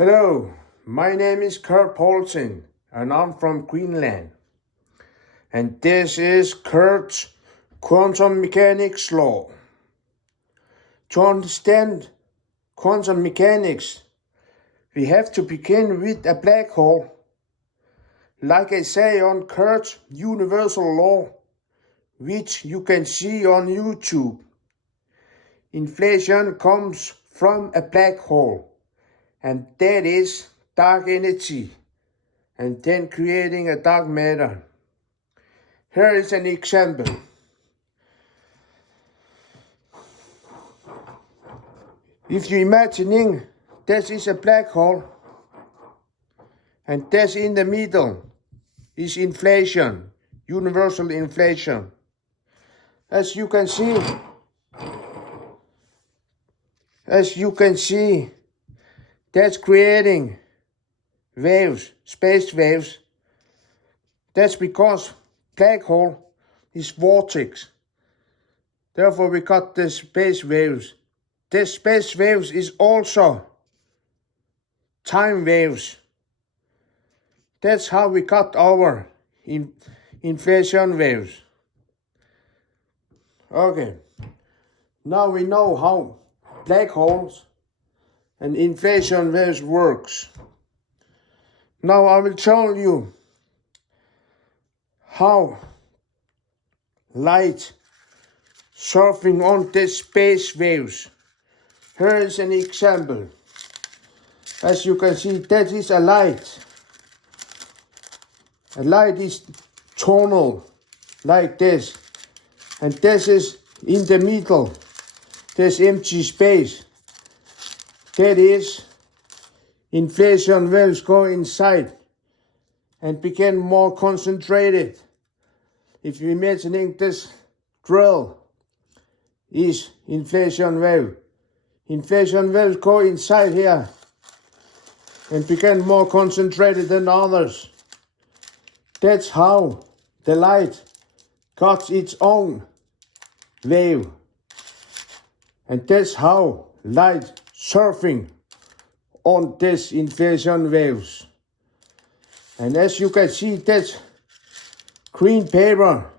Hello, my name is Kurt Poulsen and I'm from Greenland. And this is Kurt's quantum mechanics law. To understand quantum mechanics, we have to begin with a black hole. Like I say on Kurt's universal law, which you can see on YouTube. Inflation comes from a black hole. And that is dark energy, and then creating a dark matter. Here is an example. If you're imagining this is a black hole, and this in the middle is inflation, universal inflation. As you can see, that's creating waves, space waves. That's because black hole is vortex. Therefore we got the space waves. This space waves is also time waves. That's how we got our inflation waves. Okay, now we know how black holes and inflation waves works. Now I will show you how light surfing on the space waves. Here is an example. As you can see, that is a light. A light is tonal, like this. And this is in the middle, this empty space. That is, inflation waves go inside and become more concentrated. If you're imagining this drill is inflation waves go inside here and become more concentrated than others. That's how the light got its own wave. And that's how light surfing on this inflation waves. And as you can see, that's green paper.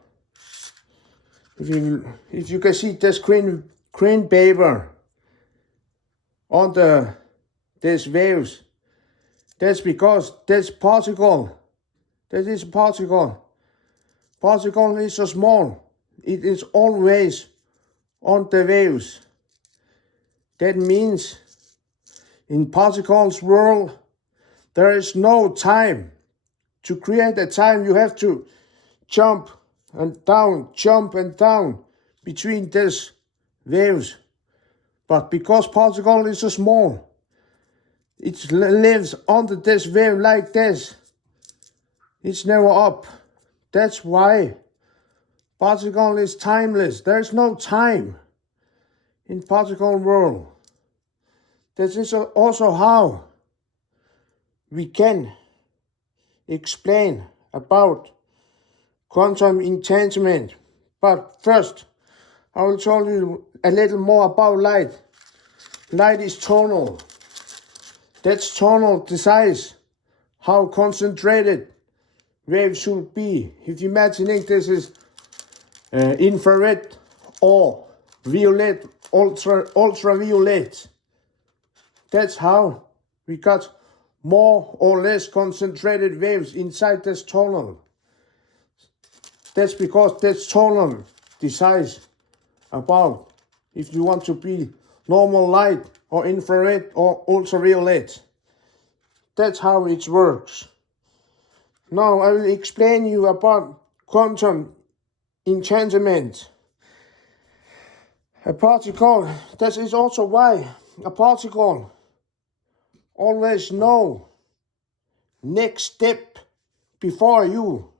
If you can see this green paper on these waves, that's because this particle, that is a particle. Particle is so small, it is always on the waves. That means in particles world, there is no time. To create a time, you have to jump and down between these waves. But because particle is so small, it lives under this wave like this. It's never up. That's why particle is timeless. There's no time in particle world. That is also how we can explain about quantum entanglement. But first, I will tell you a little more about light. Light is tonal. That's tonal decides how concentrated waves should be. If you imagining this is infrared or violet, ultraviolet, that's how we got more or less concentrated waves inside this tonal. That's because this tonal decides about if you want to be normal light or infrared or ultraviolet. That's how it works. Now I will explain you about quantum entanglement. A particle, that is also why a particle always know next step before you.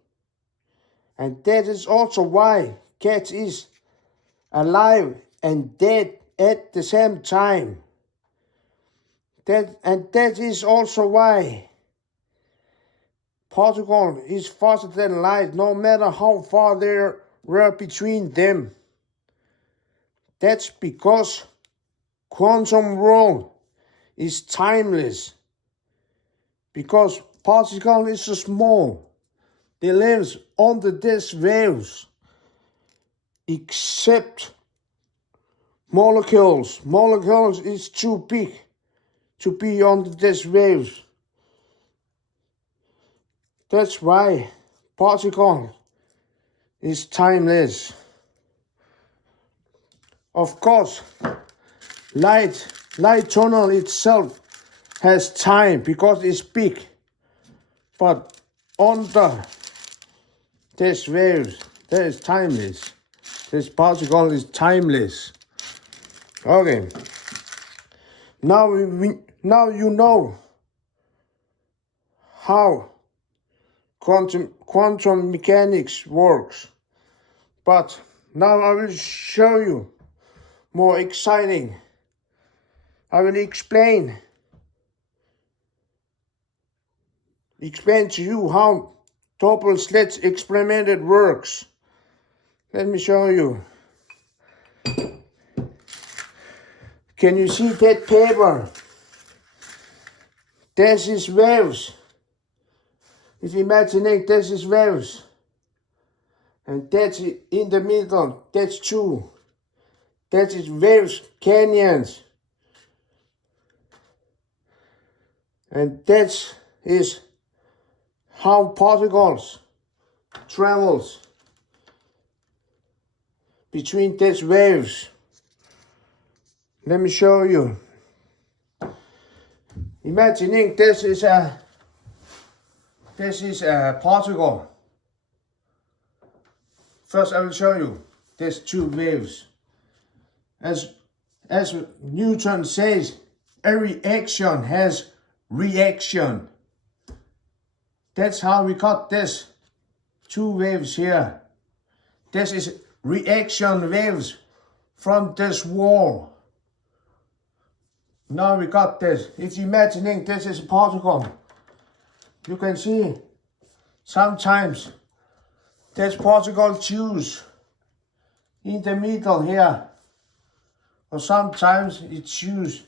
And that is also why cat is alive and dead at the same time. That is also why particle is faster than light, no matter how far there were between them. That's because quantum world is timeless. because particle is so small. They lives under these waves, except molecules. Molecules is too big to be under these waves. That's why particle is timeless. Of course, light tunnel itself has time because it's big, but under these waves, that is timeless. This particle is timeless. Okay. Now you know how quantum mechanics works. But now I will show you more exciting. I will explain to you how double slit experiment works. Let me show you. Can you see that paper? This is waves. If you imagining this is waves. And that's in the middle, that's two. That is waves, canyons. And that is how particles travels between these waves. Let me show you. Imagining this is a particle. First I will show you these two waves. As Newton says, every action has reaction. That's how we got this two waves here. This is reaction waves from this wall. Now we got this. If you're imagining this is a particle, you can see sometimes this particle choose in the middle here, or sometimes it choose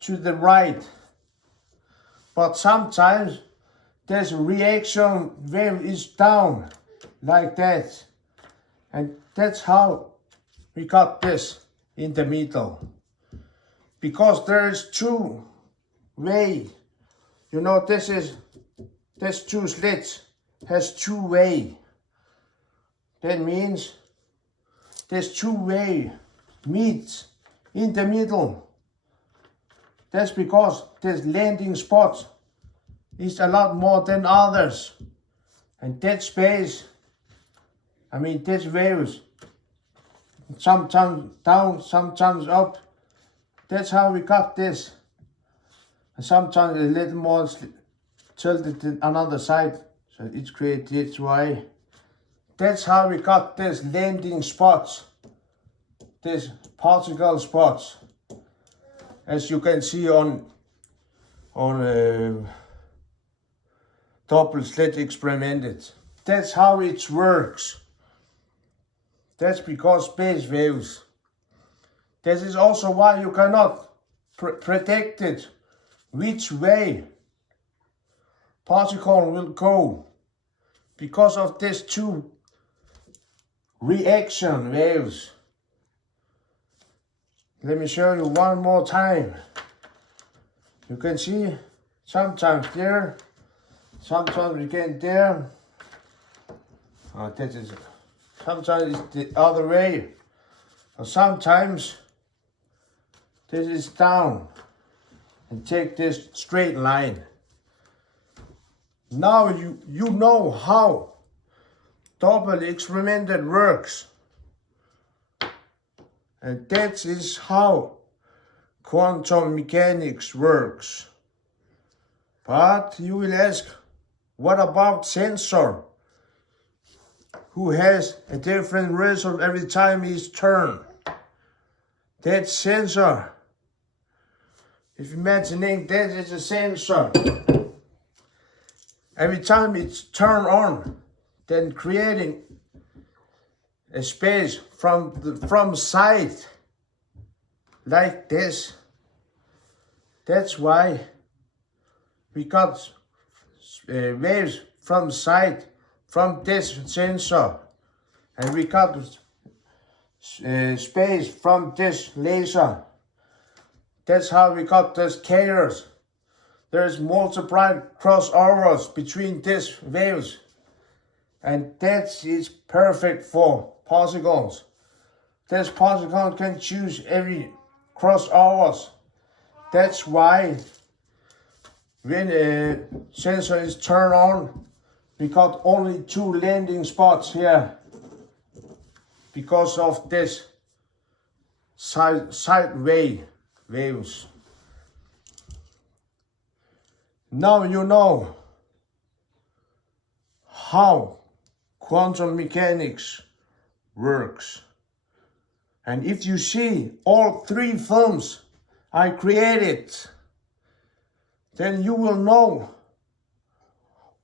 to the right. But sometimes this reaction wave is down like that. And that's how we got this in the middle. Because there is two way. You know, this two slits has two way. That means this two way meets in the middle. That's because this landing spot is a lot more than others. And that space, this waves, sometimes down, sometimes up. That's how we got this. And sometimes a little more tilted to another side, so it's created this way. That's how we got this landing spots, this particle spots, as you can see on double slit experimented. That's how it works. That's because space waves. This is also why you cannot predict it, which way particle will go, because of these two reaction waves. Let me show you one more time. You can see sometimes there, sometimes we get there. Sometimes it's the other way, or sometimes this is down, and take this straight line. Now you know how double experimented works. And that is how quantum mechanics works. But you will ask, what about sensor, who has a different result every time he's turned? That sensor, if imagining that is a sensor, every time it's turned on, then creating a space from side like this. That's why we got waves from side from this sensor, and we got space from this laser. That's how we got this chaos. There's multiplied crossovers between these waves, and that is perfect for particles. This particle can choose every crossovers. That's why when a sensor is turned on, we got only 2 landing spots here because of this sideway waves. Now you know how quantum mechanics works. And if you see all 3 films I created, then you will know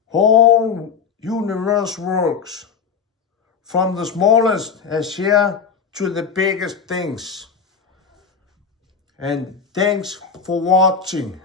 whole universe works, from the smallest as here to the biggest things. And thanks for watching.